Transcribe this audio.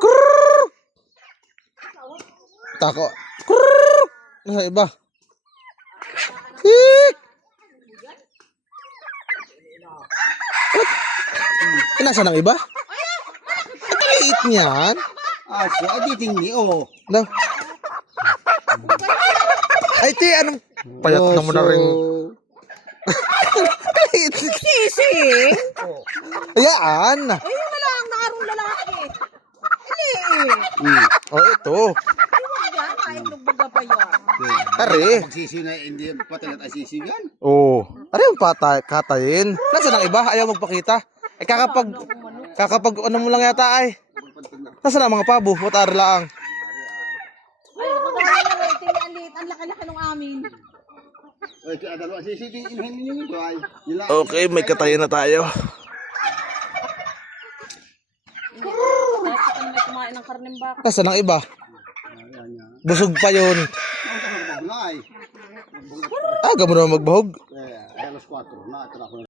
Krrrr! Tako. Krrrr! Nasa iba. Hik! Nasa ng iba? Ang liit niyan. Siya, di tinggi, oh. Daw. Ay, ti, anong payat na mo na rin. Sising? Ayan. Ay, yun na lang, nakarong lalaki. Oh, ito. Iwan yan, maitlog baga pa yan. Are. Magsisi na, hindi patalat ay sisi yan. Oh. Are yung katayin. Nasaan ang iba? Ayaw magpakita. Eh, kakapag ano mo lang yata ay. Nasaan ang mga pabo? What are lang? Ay, maganda lang, tinialit. Ang laki-laki ng amin. Ay, kaya dalawa sisi, di inuhin ninyo ito ay. Okay, may katayin na tayo. Kahit ka naman kumain ng karneng baka. Nasaan ang iba? Busog pa yun. Ay, Ah, gamo naman magbahog. alas 4 na, ito na ako.